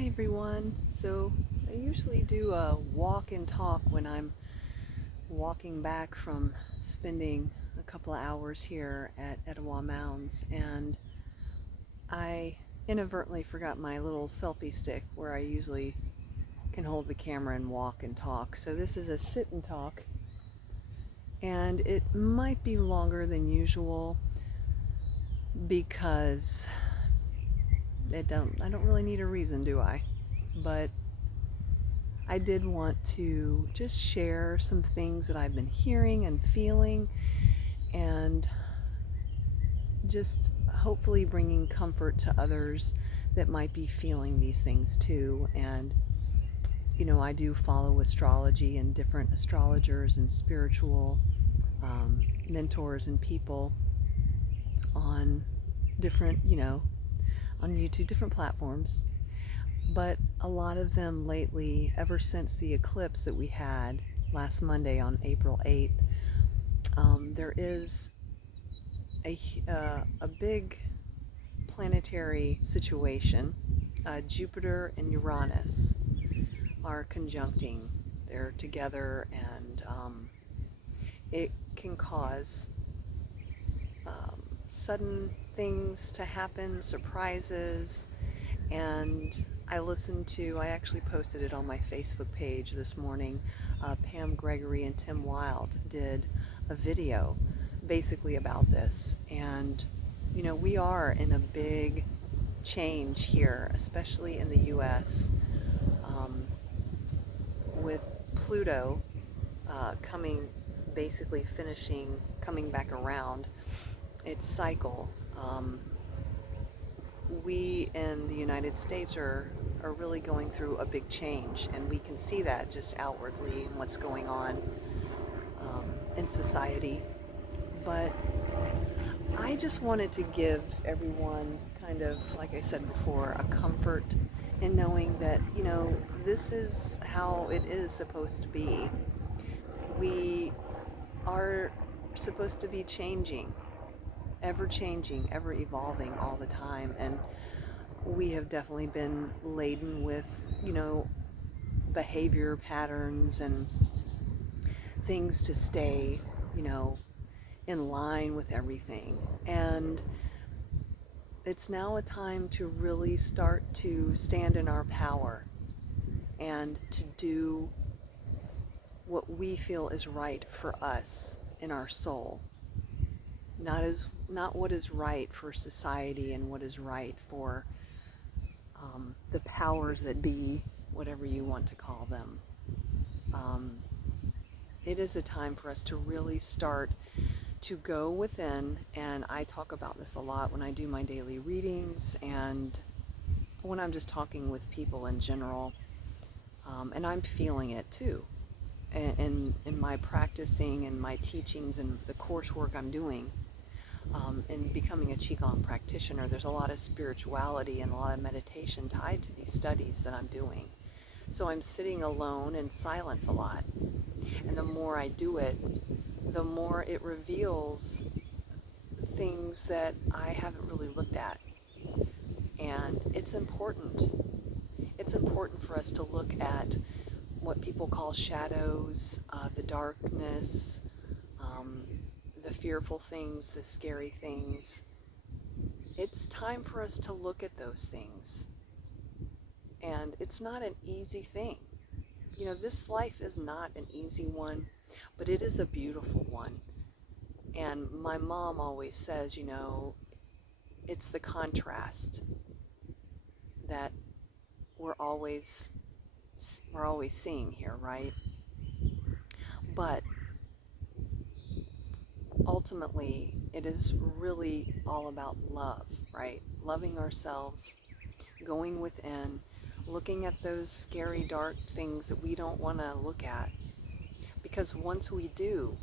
Hi everyone. So I usually do a walk and talk when I'm walking back from spending a couple of hours here at Etowah Mounds, and I inadvertently forgot my little selfie stick where I usually can hold the camera and walk and talk. So this is a sit and talk, and it might be longer than usual because I don't really need a reason, do I? But I did want to just share some things that I've been hearing and feeling, and just hopefully bringing comfort to others that might be feeling these things too. And I do follow astrology and different astrologers and spiritual mentors and people on different, on YouTube, different platforms. But a lot of them lately, ever since the eclipse that we had last Monday on April 8th, there is a big planetary situation. Jupiter and Uranus are conjuncting. They're together, and it can cause sudden things to happen, surprises. And I actually posted it on my Facebook page this morning. Pam Gregory and Tim Wild did a video basically about this. And, we are in a big change here, especially in the US, with Pluto coming back around its cycle. We in the United States are really going through a big change, and we can see that just outwardly in what's going on in society. But I just wanted to give everyone, kind of, like I said before, a comfort in knowing that, this is how it is supposed to be. We are supposed to be changing, ever evolving all the time. And we have definitely been laden with, behavior patterns and things to stay, in line with everything. And it's now a time to really start to stand in our power and to do what we feel is right for us in our soul. Not what is right for society and what is right for the powers that be, whatever you want to call them. It is a time for us to really start to go within, and I talk about this a lot when I do my daily readings and when I'm just talking with people in general, and I'm feeling it too. In my practicing and my teachings and the coursework I'm doing, in becoming a Qigong practitioner, there's a lot of spirituality and a lot of meditation tied to these studies that I'm doing. So I'm sitting alone in silence a lot. And the more I do it, the more it reveals things that I haven't really looked at. And it's important. It's important for us to look at what people call shadows, the darkness, the fearful things, the scary things. It's time for us to look at those things. And it's not an easy thing. This life is not an easy one, but it is a beautiful one. And my mom always says, it's the contrast that we're always seeing here, right? But ultimately, it is really all about love, right? Loving ourselves, going within, looking at those scary, dark things that we don't want to look at. Because once we do,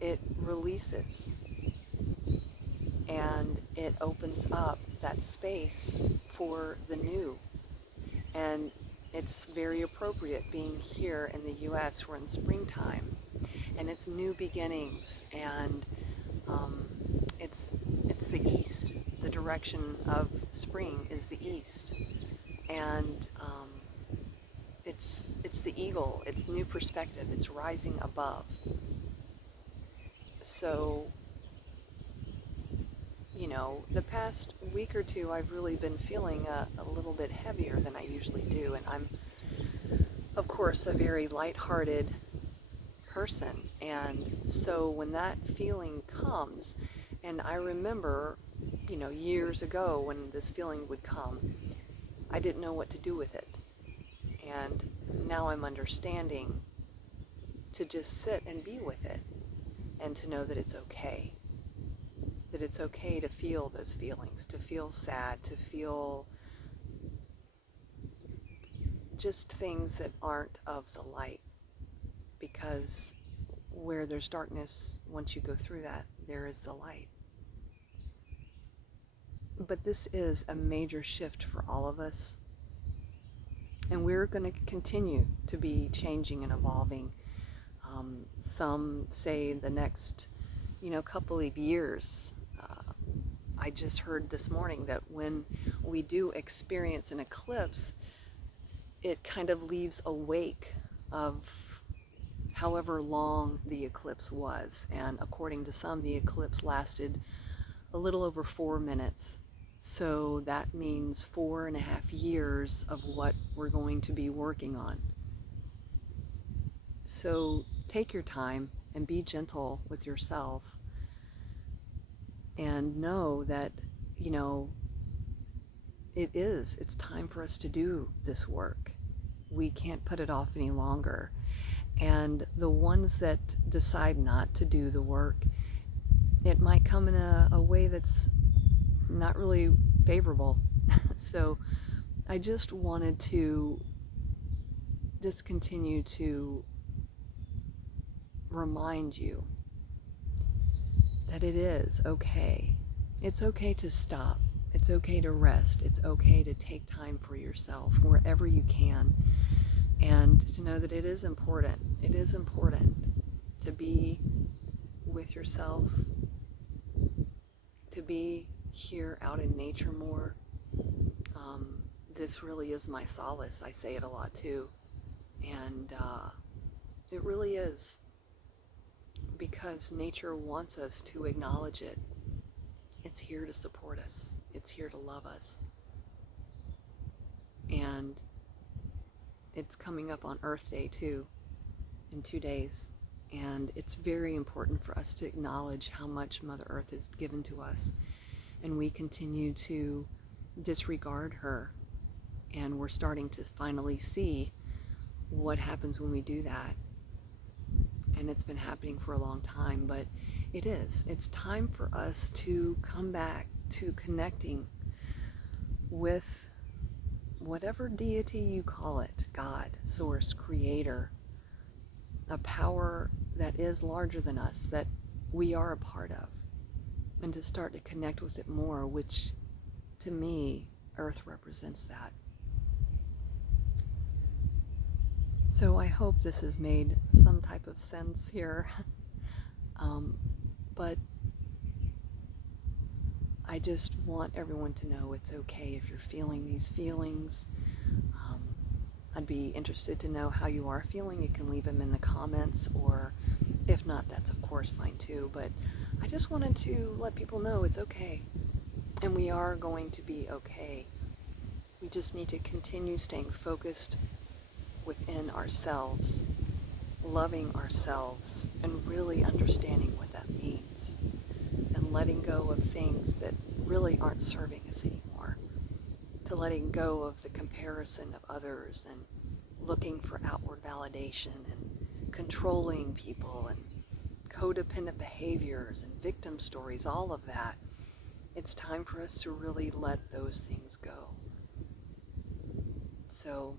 it releases and it opens up that space for the new. And it's very appropriate being here in the US. We're in springtime, and it's new beginnings, and it's the east. The direction of spring is the east, And it's the eagle, it's new perspective, it's rising above. So, the past week or two, I've really been feeling a little bit heavier than I usually do, and I'm, of course, a very lighthearted person, and so when that feeling comes, and I remember, years ago when this feeling would come, I didn't know what to do with it, and now I'm understanding to just sit and be with it, and to know that it's okay. That it's okay to feel those feelings, to feel sad, to feel just things that aren't of the light. Because where there's darkness, once you go through that, there is the light. But this is a major shift for all of us. And we're going to continue to be changing and evolving. Some say the next, couple of years. I just heard this morning that when we do experience an eclipse, it kind of leaves a wake of however long the eclipse was. And according to some, the eclipse lasted a little over 4 minutes. So that means 4.5 years of what we're going to be working on. So take your time and be gentle with yourself. And know that, it's time for us to do this work. We can't put it off any longer. And the ones that decide not to do the work, it might come in a way that's not really favorable. So I just wanted to just continue to remind you that it is okay. It's okay to stop. It's okay to rest. It's okay to take time for yourself wherever you can. And to know that it is important. It is important to be with yourself, to be here out in nature more. This really is my solace. I say it a lot too. And it really is. Because nature wants us to acknowledge it. It's here to support us. It's here to love us. And it's coming up on Earth Day too, in 2 days. And it's very important for us to acknowledge how much Mother Earth has given to us. And we continue to disregard her. And we're starting to finally see what happens when we do that. And it's been happening for a long time, but it's time for us to come back to connecting with whatever deity you call it, God, source, creator, a power that is larger than us, that we are a part of, and to start to connect with it more, which to me, Earth represents that. So I hope this has made some type of sense here, but I just want everyone to know it's okay if you're feeling these feelings. I'd be interested to know how you are feeling. You can leave them in the comments, or if not, that's of course fine too. But I just wanted to let people know it's okay, and we are going to be okay. We just need to continue staying focused within ourselves, loving ourselves, and really understanding what that means, and letting go of things that really aren't serving us anymore, to letting go of the comparison of others and looking for outward validation and controlling people and codependent behaviors and victim stories, all of that. It's time for us to really let those things go. So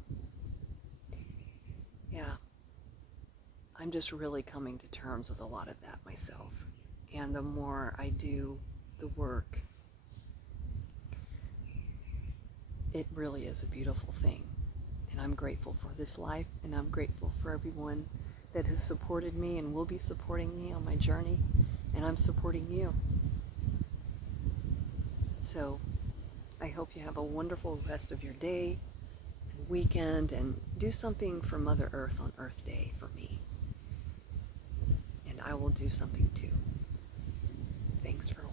yeah, I'm just really coming to terms with a lot of that myself. And the more I do the work, it really is a beautiful thing. And I'm grateful for this life, and I'm grateful for everyone that has supported me and will be supporting me on my journey, and I'm supporting you. So I hope you have a wonderful rest of your day. weekend and do something for Mother Earth on Earth Day for me. And I will do something too. Thanks for watching.